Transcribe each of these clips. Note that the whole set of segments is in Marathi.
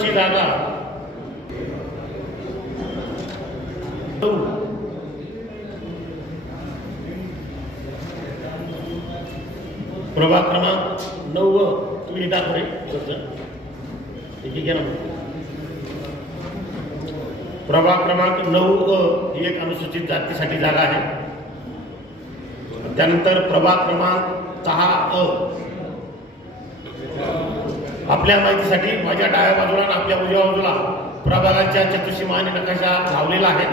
ची जागा प्रभाग क्रमांक नऊ तुम्ही दाखव रे ठीक आहे ना प्रभाग क्रमांक नऊ अ ही एक अनुसूचित जातीसाठी जागा आहे. त्यानंतर प्रभाग क्रमांक सहा अ. आपल्या माहितीसाठी माझ्या डाव्या बाजूला आणि आपल्या उजव्या बाजूला प्रभागांच्या चतुसीमा आणि नकाशा लावलेला आहे.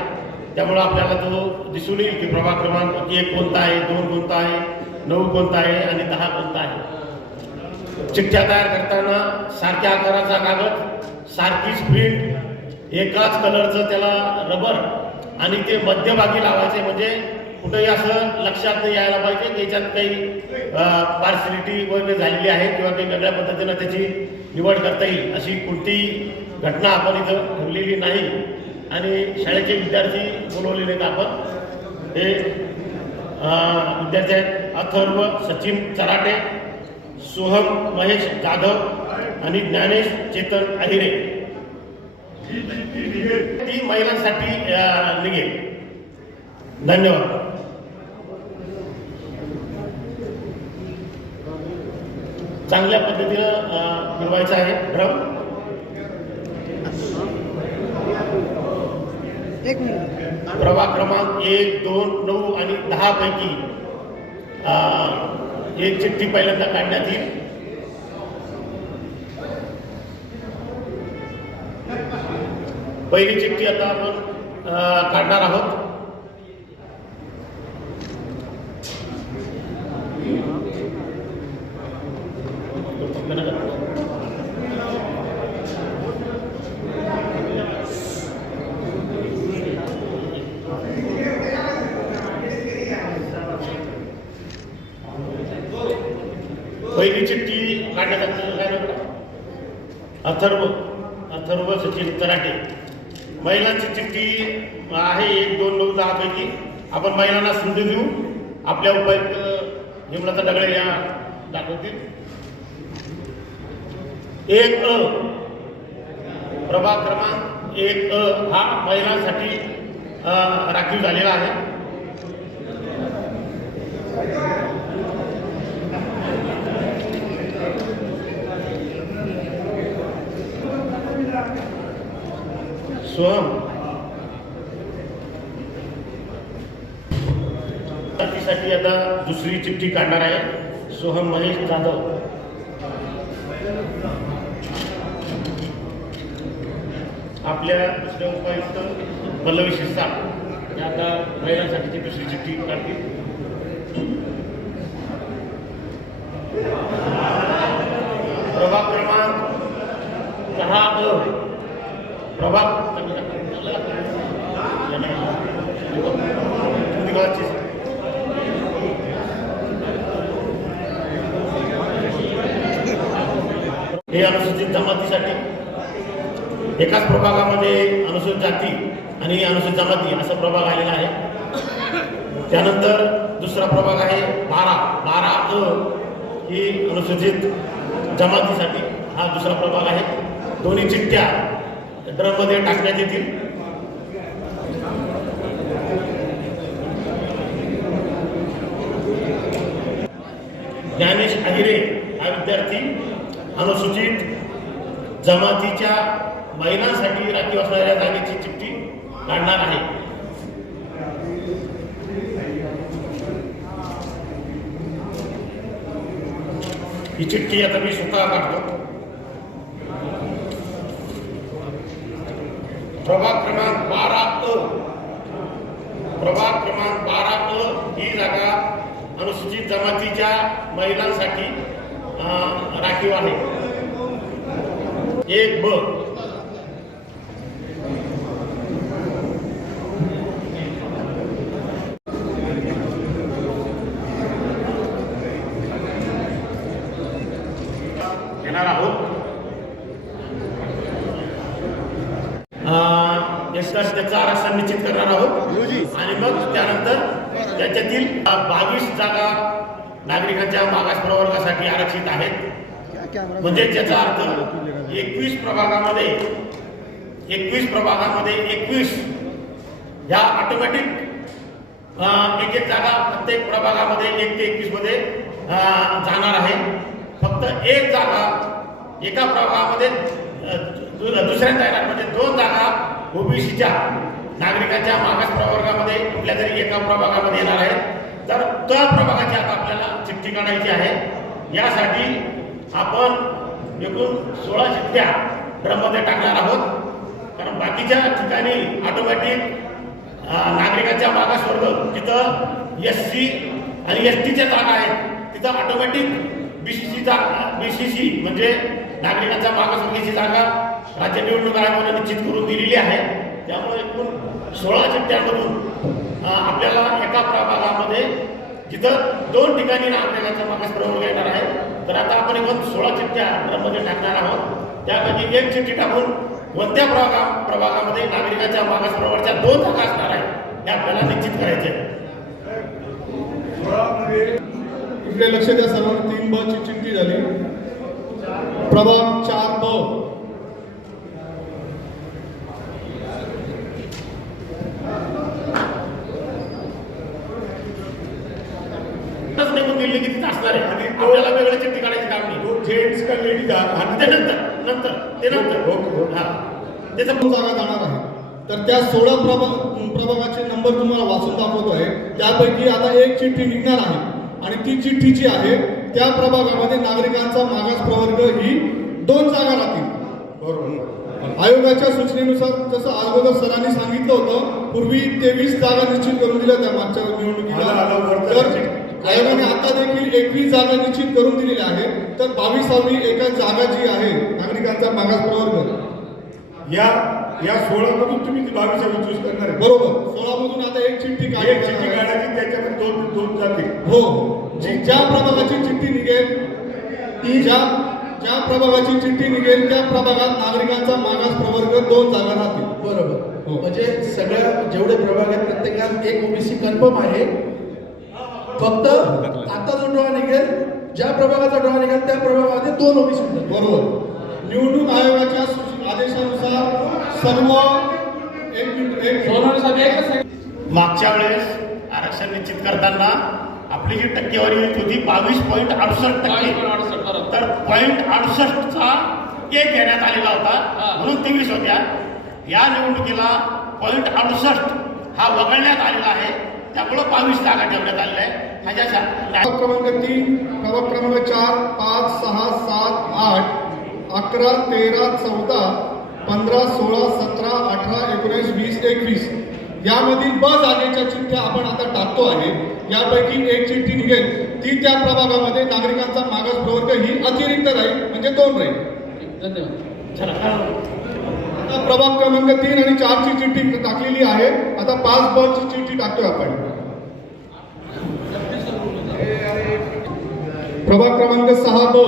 त्यामुळे आपल्याला तो दिसून येईल की प्रभाग क्रमांक एक कोणता आहे दोन कोणता आहे नऊ कोणता आहे आणि दहा कोणता आहे. चिठ्ठ्या तयार करताना सारख्या आकाराचा कागद सारखीच प्रिंट एकाच कलरचं त्याला रबर आणि ते मध्यभागी लावायचे म्हणजे कुठेही असं लक्षात नाही यायला पाहिजे. की याच्यात काही पार्सलिटी वगैरे झालेली आहे किंवा काही वेगळ्या पद्धतीनं त्याची निवड करता येईल अशी कोणतीही घटना आपण इथं ठेवलेली नाही. आणि शाळेचे विद्यार्थी बोलवलेले आहेत आपण. हे विद्यार्थी आहेत अथर्व सचिन चराटे सोहम महेश जाधव आणि ज्ञानेश चेतन अहिरे. ती महिलांसाठी निघेल. धन्यवाद. चांगल्या पद्धतीनं अं, फिरवायचं आहे. मिनिट. प्रभाग क्रमांक एक दोन नऊ आणि दहा पैकी एक चिठ्ठी पहिल्यांदा काढण्यात येईल. पहिली चिठ्ठी आता आपण काढणार आहोत पहिली चिठ्ठी काढण्यात आली काय नाव? अथर्व अथर्व सचिन तराटे महिलांची चिठ्ठी आहे एक दोन नऊ दहापैकी. आपण महिलांना संधी देऊ. आपल्या उपायुक्त हेमलता दगडे या दाखवतील. एक अ. प्रभाग क्रमांक एक अ हा महिलांसाठी राखीव झालेला आहे. सोहमसाठी आता दुसरी चिठ्ठी काढणार आहे. सोहम महेश जाधव. आपल्या दुसऱ्या उपायुक्त पल्लवी शिरसाट. या आता महिलांसाठीची दुसरी चिठ्ठी काढतील. प्रभाग क्रमांक दहा अ प्रभाग हे अनुसूचित जमातीसाठी एकाच प्रभागामध्ये अनुसूचित जाती आणि अनुसूचित जमाती असा प्रभाग आलेला आहे. त्यानंतर दुसरा प्रभाग आहे बारा. बारा अ ही अनुसूचित जमातीसाठी हा दुसरा प्रभाग आहे. दोन्ही चिठ्ठ्या ड्रममध्ये टाकण्यात येतील. ज्ञानेश अहिरे हा विद्यार्थी अनुसूचित जमातीच्या महिलांसाठी राखीव असणाऱ्या जागेची चिठ्ठी काढणार आहे. ही चिठ्ठी आता मी स्वतः काढतो. प्रभाग क्रमांक बारा अ. प्रभाग क्रमांक बारा अ ही जागा अनुसूचित जमातीच्या महिलांसाठी राखीव आहे. एक ब घेणार आहोत अं, निष्कर्ष त्याचा आरक्षण निश्चित करणार आहोत आणि मग त्यानंतर त्याच्यातील बावीस जागा नागरिकांच्या मागास प्रवर्गासाठी आरक्षित आहेत. म्हणजे त्याचा अर्थ एकवीस प्रभागामध्ये एकवीस प्रभागामध्ये एकवीस ह्या ऑटोमॅटिक एक एक जागा प्रत्येक प्रभागामध्ये एक ते एकवीसमध्ये जाणार आहे. फक्त एक जागा एका प्रभागामध्ये अं, जागा दुसऱ्यांदा येणार म्हणजे दोन जागा ओबीसीच्या नागरिकांच्या मागास प्रवर्गामध्ये कुठल्या तरी एका प्रभागामध्ये येणार आहेत. तर त्या प्रभागाची आता आपल्याला चिठ्ठी काढायची आहे. यासाठी आपण एकूण सोळा चिठ्ठ्या ड्रममध्ये टाकणार आहोत. कारण बाकीच्या ठिकाणी ऑटोमॅटिक नागरिकांच्या मागास वर्ग एस सी आणि एस टीच्या जागा आहेत. तिथं ऑटोमॅटिक बीसीसी जागा बीसीसी म्हणजे नागरिकांच्या मागासवर्गीची जागा राज्य निवडणूक आयोगाने निश्चित करून दिलेली आहे. त्यामुळे एकूण सोळा चिठ्ठ्यांमधून आपल्याला एका प्रभागामध्ये जिथं दोन ठिकाणी आपल्याला मागास प्रवर्ग येणार आहे. तर आता आपण एकूण सोळा चिठ्ठ्या ड्रममध्ये टाकणार आहोत. त्यापैकी एक चिठ्ठी टाकून कोणत्या प्रभागा प्रभागामध्ये नागरिकांच्या मागास प्रवर्गाच्या दोन जागा असणार आहेत हे आपल्याला निश्चित करायचे इकडे लक्ष द्या सर्वांना तीन ब ची चिठ्ठी झाली. प्रभाग चार ब. तिथं असणार आहे? आणि आपल्याला वेगळं चिठ्ठी काढायची काम नाही. तो जेंट्स का लेडीज आणि ते नंतर नंतर ते नंतर. Okay, okay. हा. त्याचं दोन जागा जाणार आहे. तर त्या सोळा प्रभाग प्रभागाचे नंबर तुम्हाला वाचून दाखवतो आहे. त्यापैकी आता एक चिठ्ठी निघणार आहे. आणि ती चिठ्ठी जी आहे त्या प्रभागामध्ये नागरिकांचा मागास प्रवर्ग ही दोन जागा राहतील. बरोबर. आयोगाच्या सूचनेनुसार जसं अगोदर सरांनी सांगितलं होतं पूर्वी तेवीस जागा निश्चित करून दिल्या त्या मागच्या निवडणुकीला. आलं, आलं, वरचं तर निश्चित. आयोगाने आता देखील एकवीस जागा निश्चित करून दिलेल्या आहेत तर बावीसावी एका जागा जी आहे नागरिकांचा मागास प्रवर्ग. या या सोळा मधून तुम्ही ती बावीसावी चूज करणार आहे. बरोबर. सोळा मधून आता एक चिठ्ठी एक काढली चिठ्ठी काढायची त्याच्यामध्ये दोन दोन जातील हो. जी ज्या प्रभागाची चिठ्ठी निघेल ती ज्या ज्या प्रभागाची चिठ्ठी निघेल त्या प्रभागात नागरिकांचा मागास प्रवर्ग दोन जागा राहतील. बरोबर. हो. म्हणजे सगळ्या जेवढे प्रभाग आहेत प्रत्येकात एक ओबीसी कन्फर्म आहे. फक्त आता जो ड्रॉ निघेल ज्या प्रभागाचा ड्रॉ निघेल त्या प्रभागामध्ये दोन ओबीसी होतात बरोबर? निवडणूक आयोगाच्या सूच- आदेशानुसार सर्व एक मिनिट. मागच्या वेळेस आरक्षण निश्चित करताना आपली जी टक्केवारी होती बावीस पॉईंट अडुसष्ट टक्के. तर पॉईंट अडुसष्टचा एक घेण्यात आलेला होता. म्हणून तेवीस होत्या. या निवडणुकीला पॉईंट अडुसष्ट हा वगळण्यात आलेला आहे. त्यामुळं बावीस जागा ठेवण्यात आलेल्या आहे क्रमांक तीन प्रभाग क्रमांक चार पाच सहा सात आठ अकरा तेरा चौदा पंधरा सोळा सतरा अठरा एकोणीस वीस एकवीस. यामधील ब जागेच्या चिठ्ठ्या आपण आता टाकतो आहे. यापैकी एक चिठ्ठी निघेल. ती त्या प्रभागामध्ये नागरिकांचा मागास प्रवर्ग ही अतिरिक्त राहील म्हणजे दोन राहील. धन्यवाद आता प्रभाग क्रमांक तीन आणि चारची चिठ्ठी टाकलेली आहे. आता पाच ब ची चिठ्ठी टाकतोय आपण. प्रभाग क्रमांक सहा ब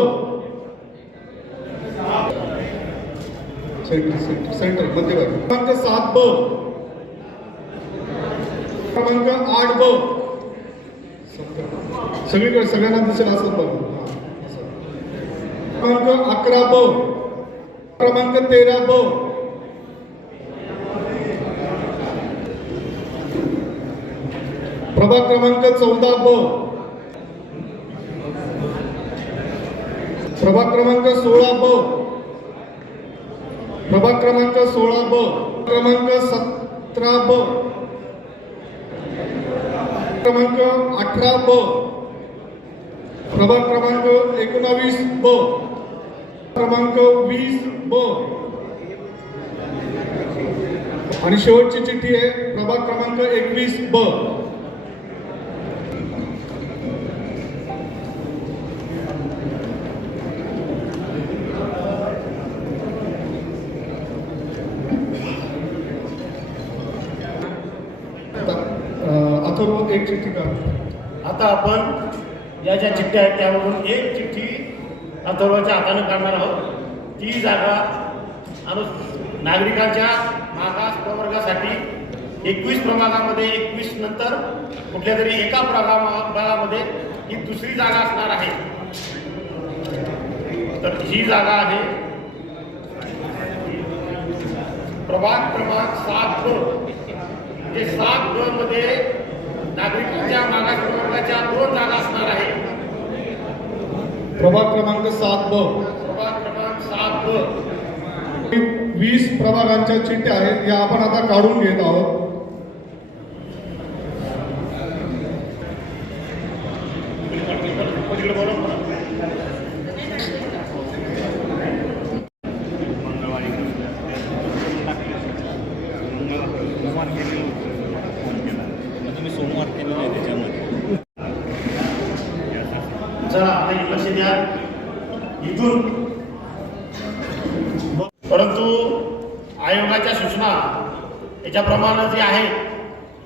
सेंटर क्रमांक सात ब क्रमांक आठ ब सगळीकडे सगळ्यांना दिसेल असं बघ क्रमांक अकरा ब क्रमांक तेरा ब प्रभाग क्रमांक चौदा ब सभा क्रमांक सोळा ब. सभा क्रमांक सोळा ब. क्रमांक सतरा ब. क्रमांक अठरा ब. सभा क्रमांक एकोणावीस ब. क्रमांक वीस ब. आणि शेवटची चिठ्ठी आहे प्रभाग क्रमांक एकवीस ब आता, अं, अथर्व एक चिठ्ठी का आता आपण या ज्या चिठ्ठ्या आहेत त्यामधून एक चिठ्ठी अथर्वाच्या हाताने काढणार आहोत. ती जागा अनु नागरिकांच्या मागास प्रवर्गासाठी एकवीस प्रभागामध्ये एकवीस नंतर कुठल्या तरी एका प्रभा प्रभागामध्ये ही दुसरी जागा असणार आहे. तर ही जागा आहे प्रभाग क्रमांक सात ब म्हणजे सात ब मध्ये नागरिकांच्या मागास प्रवर्गाच्या दोन जागा असणार आहे प्रभाग क्रमांक सात ब. प्रभाग क्रमांक सात ब. वीस प्रभागांच्या चिठ्ठ्या आहेत या आपण आता काढून घेत आहोत तिकडे बोला. तुम्ही सोमवार केलेलं आहे त्याच्यामध्ये चला आता लक्ष द्या. इथून. परंतु आयोगाच्या सूचना याच्याप्रमाणे जे आहे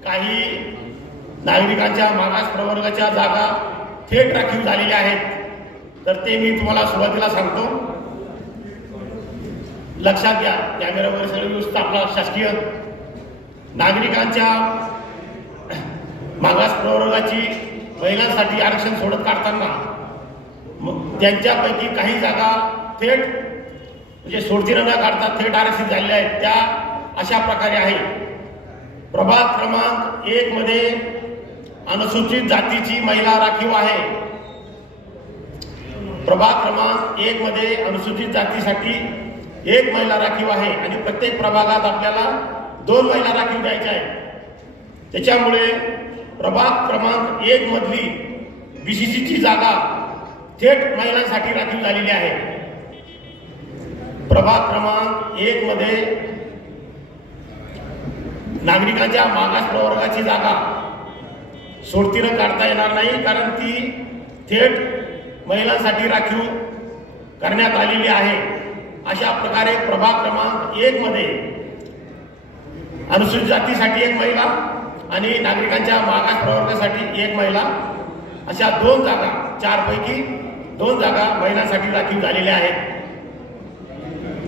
काही नागरिकांच्या मागास प्रवर्गाच्या जागा थेट राखीव झालेल्या आहेत. तर ते मी तुम्हाला सुरुवातीला सांगतो. लक्षात घ्या कॅमेरावर सगळी व्यवस्था आपला शासकीय नागरिकांच्या मागास प्रवर्गाची महिलांसाठी आरक्षण सोडत काढताना मग त्यांच्यापैकी काही जागा थेट म्हणजे सोडतीनं न काढता थेट आरक्षित झालेल्या आहेत. त्या अशा प्रकारे आहे. प्रभाग क्रमांक एक मध्ये अनुसूचित जातीची महिला राखीव आहे. प्रभाग क्रमांक एक मध्ये अनुसूचित जातीसाठी एक महिला राखीव आहे. आणि प्रत्येक प्रभागात आपल्याला दोन महिला राखीव द्यायच्या आहेत. त्याच्यामुळे प्रभाग क्रमांक एक मधली बीसीसीची जागा थेट महिलांसाठी राखीव झालेली आहे. प्रभाग क्रमांक एक मध्ये नागरिकांच्या मागास प्रवर्गाची जागा सोडतीनं काढता येणार नाही कारण ती थेट महिलांसाठी राखीव करण्यात आलेली आहे. अशा प्रकारे प्रभाग क्रमांक एक मध्ये अनुसूचित जातीसाठी एक महिला आणि नागरिकांच्या मागास प्रवर्गासाठी एक महिला अशा दोन जागा चारपैकी दोन जागा महिलांसाठी राखीव झालेल्या आहेत.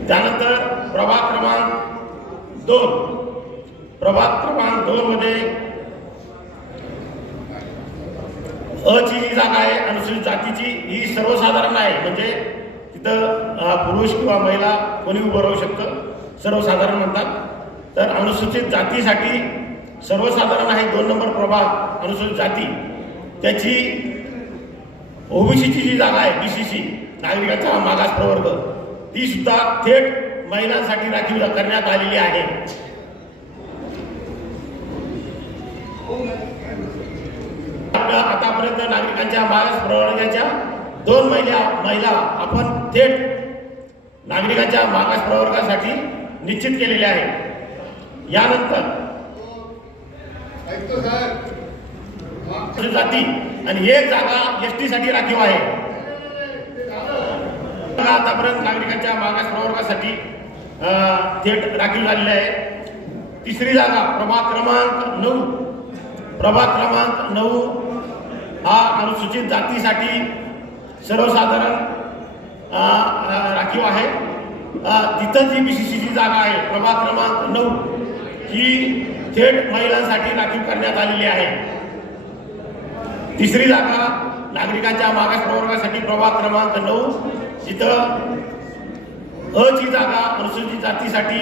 त्यानंतर प्रभाग क्रमांक दोन प्रभाग क्रमांक दोन मध्ये अची जी जागा आहे अनुसूचित जातीची. ही सर्वसाधारण आहे म्हणजे तिथं पुरुष किंवा महिला कोणी उभं राहू शकतं सर्वसाधारण म्हणतात. तर अनुसूचित जातीसाठी सर्वसाधारण आहे दोन नंबर प्रभाग अनुसूचित जाती. त्याची ओबीसीची जी जागा आहे बीसीसी नागरिकांचा मागास प्रवर्ग ती सुद्धा थेट महिलांसाठी राखीव करण्यात आलेली आहे. आपल्या आतापर्यंत नागरिकांच्या मागास प्रवर्गाच्या दोन महिला महिला आपण थेट नागरिकांच्या मागास प्रवर्गासाठी निश्चित केलेल्या आहेत. यानंतर जाती. आणि एक जागा एस टी साठी राखीव आहे. आतापर्यंत नागरिकांच्या मागास प्रवर्गासाठी थेट राखीव झालेली आहे. तिसरी जागा प्रभाग क्रमांक नऊ. प्रभाग क्रमांक नऊ हा अनुसूचित जातीसाठी सर्वसाधारण राखीव आहे. तिथं जी बी सी सी जी जागा आहे प्रभाग क्रमांक नऊ ही थेट महिलांसाठी राखीव करण्यात आलेली आहे. तिसरी जागा नागरिकांच्या मागास प्रवर्गासाठी प्रभाग क्रमांक नऊ. जिथं अ ची जागा अनुसूचित जातीसाठी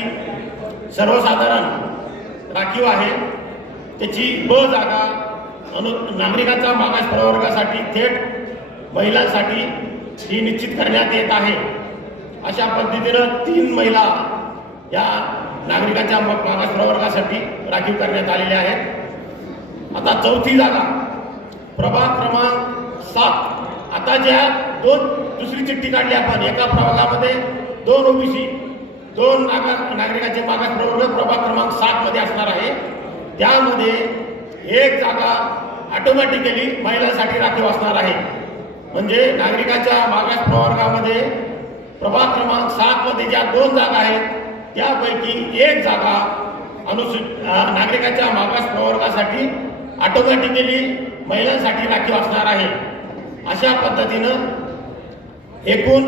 सर्वसाधारण राखीव आहे. त्याची ब जागा अनु नागरिकांच्या मागास प्रवर्गासाठी थेट महिलांसाठी ही निश्चित करण्यात येत आहे. अशा पद्धतीनं तीन महिला या नागरिकांच्या मागास प्रवर्गासाठी राखीव करण्यात आलेल्या आहेत. आता चौथी जागा प्रभाग क्रमांक सात. आता ज्या दोन दुसरी चिठ्ठी काढली आपण एका प्रभागामध्ये दोन ओबीसी दोन नागा नागरिकांचे मागास प्रवर्ग प्रभाग क्रमांक सात मध्ये असणार आहे. त्यामध्ये एक जागा ऑटोमॅटिकली महिलांसाठी राखीव असणार आहे. म्हणजे नागरिकांच्या मागास प्रवर्गामध्ये प्रभाग क्रमांक सात मध्ये ज्या दोन जागा आहेत त्यापैकी एक जागा अनुसूचित नागरिकांच्या मागास प्रवर्गासाठी ऑटोमॅटिकली महिलांसाठी राखीव असणार आहे. अशा पद्धतीनं एकूण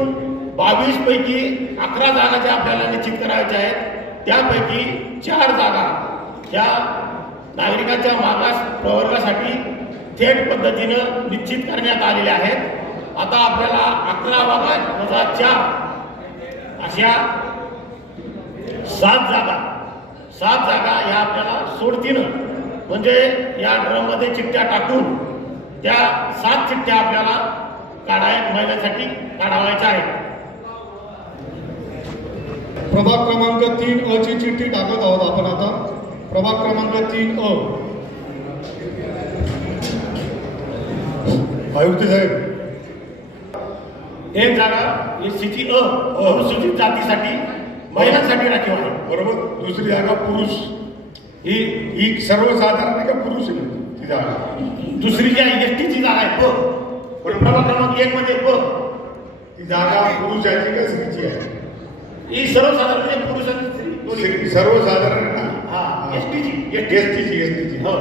बावीस पैकी अकरा जागा ज्या आपल्याला निश्चित करायच्या आहेत त्यापैकी चार जागा ह्या नागरिकांच्या मागास प्रवर्गासाठी थेट पद्धतीनं निश्चित करण्यात आलेल्या आहेत. आता आपल्याला अकरा बाबा वजा चार अशा सात जागा. सात जागा या आपल्याला सोडतीनं. म्हणजे या ड्रममध्ये चिठ्ठ्या टाकून त्या सात चिठ्ठ्या आपल्याला काढाय महिन्यासाठी काढावायच्या आहेत. प्रभाग क्रमांक तीन अ ची चिठ्ठी टाकत आहोत आपण आता. प्रभाग क्रमांक तीन अ. आयुक्त साहेब. एक जागा ही स्थिती अ अनुसूचित जातीसाठी महिलांसाठी राखीव आहे बरोबर? दुसरी जागा पुरुष. ही ही सर्वसाधारण आहे का पुरुष ती जागा. दुसरी जी आहे एस टीची जागा आहे प प्रभाग क्रमांक एक मध्ये प ती जागा पुरुषाची का स्त्रीची आहे? ही सर्वसाधारण पुरुष आणि स्त्री. सर्वसाधारण आहे हा, ना ST ची, ST. एसटीची एसटीची हो.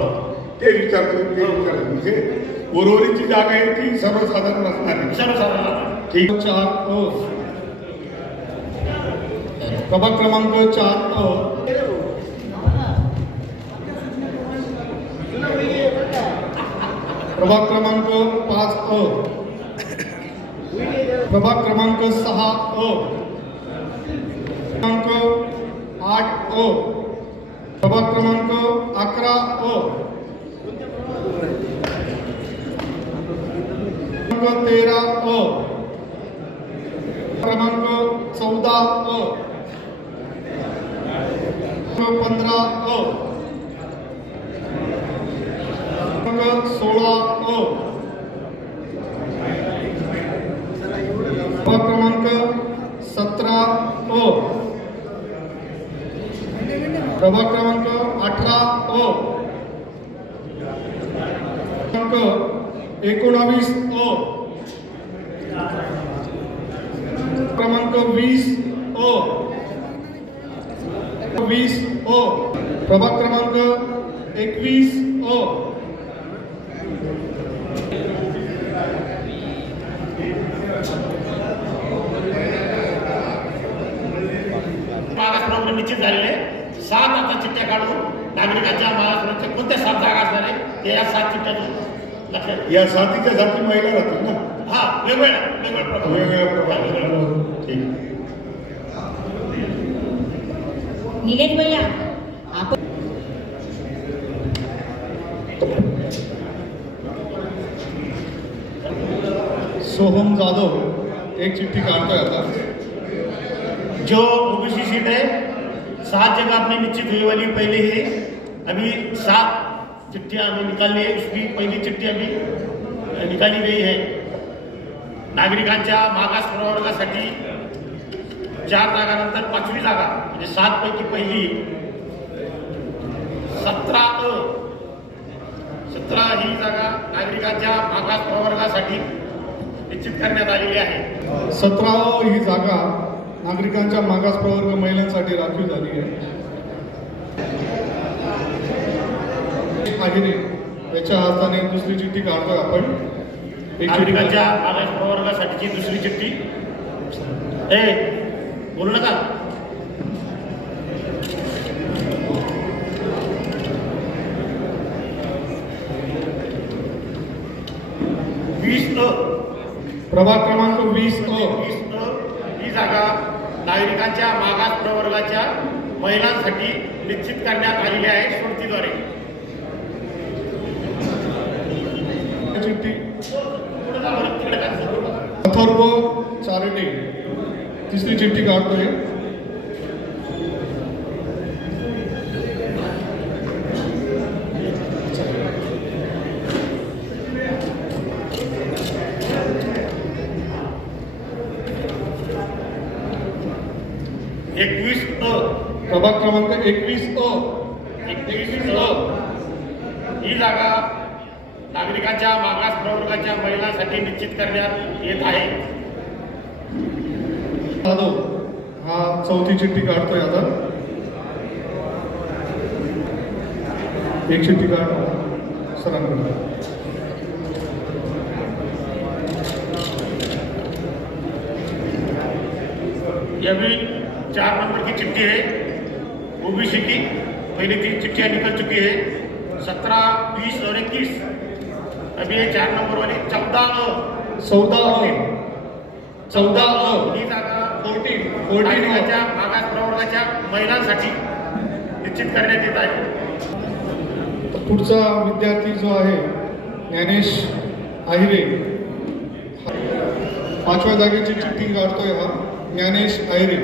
ते विचारतो ते विचारतो म्हणजे उर्वरितची जागा आहे ती सर्वसाधारण असणार आहे. सर्वसाधारण. ठीक. चार प्रभाग क्रमांक चार अ प्रभाग क्रमांक पाच अ प्रभाग क्रमांक सहा अ क्रमांक आठ अ प्रभाग क्रमांक अकरा अ क्रमांक तेरा अ क्रमांक चौदा अ क्रमांक पंधरा अ क्रमांक सोळा अ प्रभाग क्रमांक सतरा अ प्रभाग क्रमांक अठरा अ क्रमांक एकोणावीस अ क्रमांक वीस अ वीस अ प्रभाग क्रमांक एकवीस अ प्रवर्ग निश्चित झालेले. सात आता चिठ्ठ्या काढून नागरिकांच्या प्रवर्गाच्या कोणत्या सात जागा असणार आहे ते या सात चिठ्ठ्यातून लक्षात या साथीच्या साथी महिला राहतील ना हा वेगवेगळ्या वेगवेगळ्या. वेगवेगळ्या हा, प्रभाग. ठीक नीलेश भैया आपण सोहम जाधव एक चिठ्ठी काढतोय आता जो ओबीसी सीट है, सात जगह आपने निश्चित हुई वाली पहले ही। अभी सात चिट्ठियाँ हमें निकालनी है, उसकी पहली चिट्ठी अभी निकाली गई है। नागरिकांच्या मागास प्रवर्गासाठी चार जागानंतर पाचवी जागा सात पैकी पहिली. सतरा अ. सतरा ही जागा नागरिकांच्या मागास प्रवर्गासाठी निश्चित करण्यात आलेली आहे. सतरा ही जागा नागरिकांच्या मागास प्रवर्ग महिलांसाठी राखीव झाली आहे. आहिरे याच्या हाताने दुसरी चिठ्ठी काढतोय आपण. नागरिकांच्या मागास प्रवर्गासाठीची दुसरी चिठ्ठी. ए बोलू नका. वीस अ. प्रभाग क्रमांक वीस अ. वीस अ. ही जागा नागरिकांच्या मागास प्रवर्गाच्या महिलांसाठी निश्चित करण्यात आलेली आहे सोडतीद्वारे? अथर्व चारटे तिसरी चिठ्ठी काढतोय. एकवीस अ. प्रभाग क्रमांक एकवीस अ. एकवीस अ. ही जागा नागरिकांच्या मागास प्रवर्गाच्या महिलांसाठी निश्चित करण्यात येत आहे. हा चौथी चिठ्ठी काढतोय आता. एक चिठ्ठी काढ. सरांकडे भी चार नंबर की चिट्ठी है। ओबीसी की पहली तीन चिट्ठियां निकल चुकी है। सत्रह बीस और इक्कीस। अभी हे चार नंबरवाली चौदा अ चौदा अ चौदा अ ही जागा फोर्टीन फोर्टीन मागास प्रवर्गाच्या महिलांसाठी निश्चित करण्यात येत आहे. पुढचा विद्यार्थी जो आहे ज्ञानेश आहिरे. पाचव्या जागेची चिठ्ठी काढतोय हा ज्ञानेश आहिरे.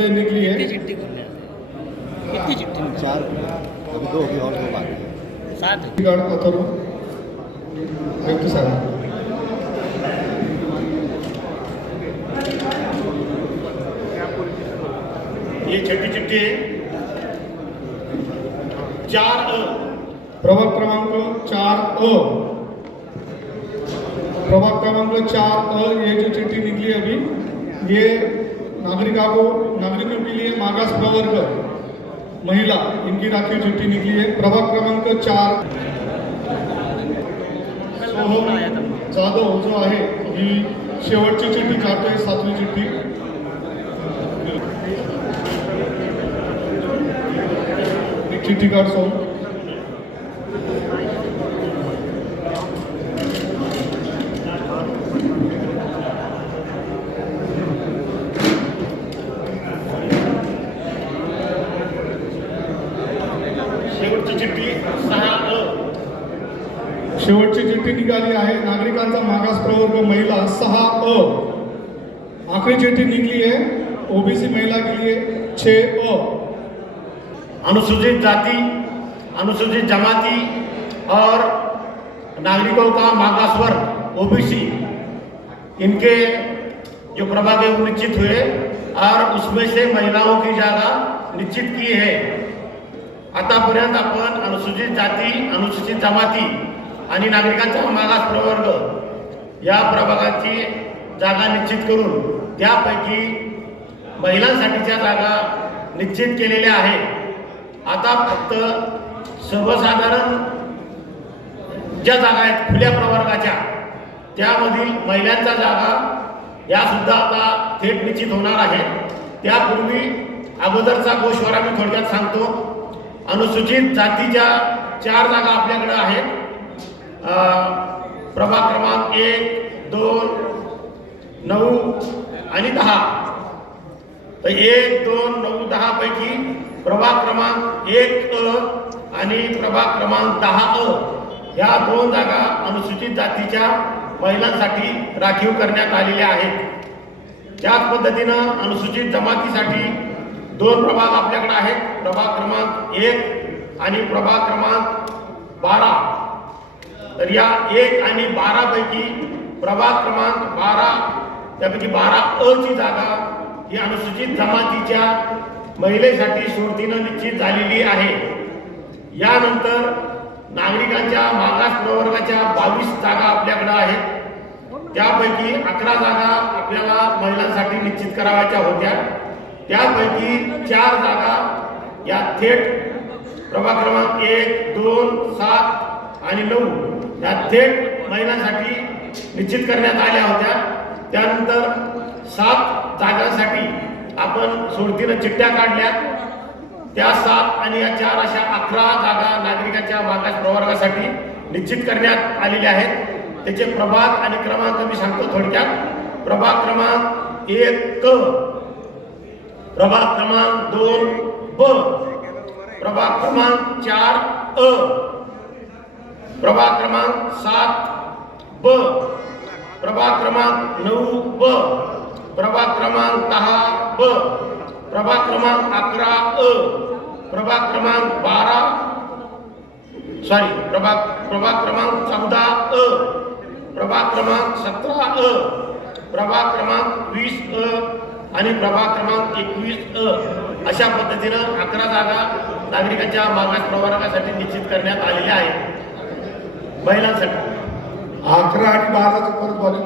महिला के लिए निकली है। चिट्ठी खोलने कितनी चिट्ठी चार अभी दो अभी और दो बाकी सात चिठ्ठी काढ अथर्व आयुक्त साहेब ही छोटी चार अ। प्रभाग क्रमांक चार अ। प्रभाग क्रमांक चार अ। ये जो चिट्ठी निकली अभी ये नागरिकों को नागरिकों के लिए मागास प्रवर्ग महिला इनकी राखी चिट्ठी निकली है प्रभाग क्रमांक चार. सोहम जाधव जो आहे ही शेवटची चिठ्ठी काढतोय सातवी चिठ्ठी. एक चिठ्ठी काढ सोहम. सहा अ. शेवटची नागरिकांचा मागास प्रवर्ग महिला सहा अ. आखिरी चिट्ठी निकली है ओबीसी महिला के लिए छः अ. अनुसूचित जाति, अनुसूचित जमाती और नागरिकों का मागास वर्ग, ओबीसी। इनके जो प्रभाग है, वो निश्चित हुए और उसमें से महिलाओं की जगह निश्चित की है। आतापर्यंत आपण अनुसूचित जाती अनुसूचित जमाती आणि नागरिकांचा मागास प्रवर्ग या प्रभागाची जागा निश्चित करून त्यापैकी महिलांसाठीच्या जागा निश्चित केलेल्या आहेत. आता फक्त सर्वसाधारण ज्या जागा आहेत खुल्या प्रवर्गाच्या त्यामधील महिलांच्या जागा यासुद्धा आता थेट निश्चित होणार आहेत. त्यापूर्वी अगोदरचा गोषवारा मी थोडक्यात सांगतो. अनुसूचित जातीच्या चार जागा आपल्याकडे आहेत. प्रभाग क्रमांक एक दोन नऊ आणि दहा. तर एक दोन नऊ दहा पैकी प्रभाग क्रमांक एक अ आणि प्रभाग क्रमांक दहा अ ह्या दोन जागा अनुसूचित जातीच्या महिलांसाठी राखीव करण्यात आलेल्या आहेत. त्याच पद्धतीनं अनुसूचित जमातीसाठी दोन प्रभाग आपल्याकडे आहेत. प्रभाग क्रमांक एक आणि प्रभाग क्रमांक बारा. तर या एक आणि बारा पैकी प्रभाग क्रमांक बारा त्यापैकी बारा अ ची जागा ही अनुसूचित जमातीच्या महिलेसाठी सोडतीनं निश्चित झालेली आहे. यानंतर नागरिकांच्या मागास प्रवर्गाच्या बावीस जागा आपल्याकडे आहेत. त्यापैकी अकरा जागा आपल्याला महिलांसाठी निश्चित करावायच्या होत्या. त्यापैकी चार जागा या थेट प्रभाग क्रमांक एक दोन सात आणि नऊ या थेट महिलांसाठी निश्चित करण्यात आल्या होत्या. त्यानंतर सात जागांसाठी आपण सोडतीनं चिठ्ठ्या काढल्या त्या सात आणि या चार अशा अकरा जागा नागरिकांच्या मागास प्रवर्गासाठी निश्चित करण्यात आलेल्या आहेत. त्याचे प्रभाग आणि क्रमांक मी सांगतो थोडक्यात. प्रभाग क्रमांक एक क प्रभाग क्रमांक दोन ब प्रभाग क्रमांक चार अ प्रभाग क्रमांक सात ब प्रभाग क्रमांक नऊ ब प्रभाग क्रमांक दहा ब प्रभाग क्रमांक अकरा अ प्रभाग क्रमांक बारा सॉरी प्रभाग प्रभाग क्रमांक चौदा अ प्रभाग क्रमांक सतरा अ प्रभाग क्रमांक वीस अ आणि प्रभाग क्रमांक एकवीस अ अशा पद्धतीनं अकरा जागा नागरिकांच्या मागास प्रवर्गासाठी निश्चित करण्यात आलेल्या आहेत. महिलांसाठी. अकरा आणि बाराचं परत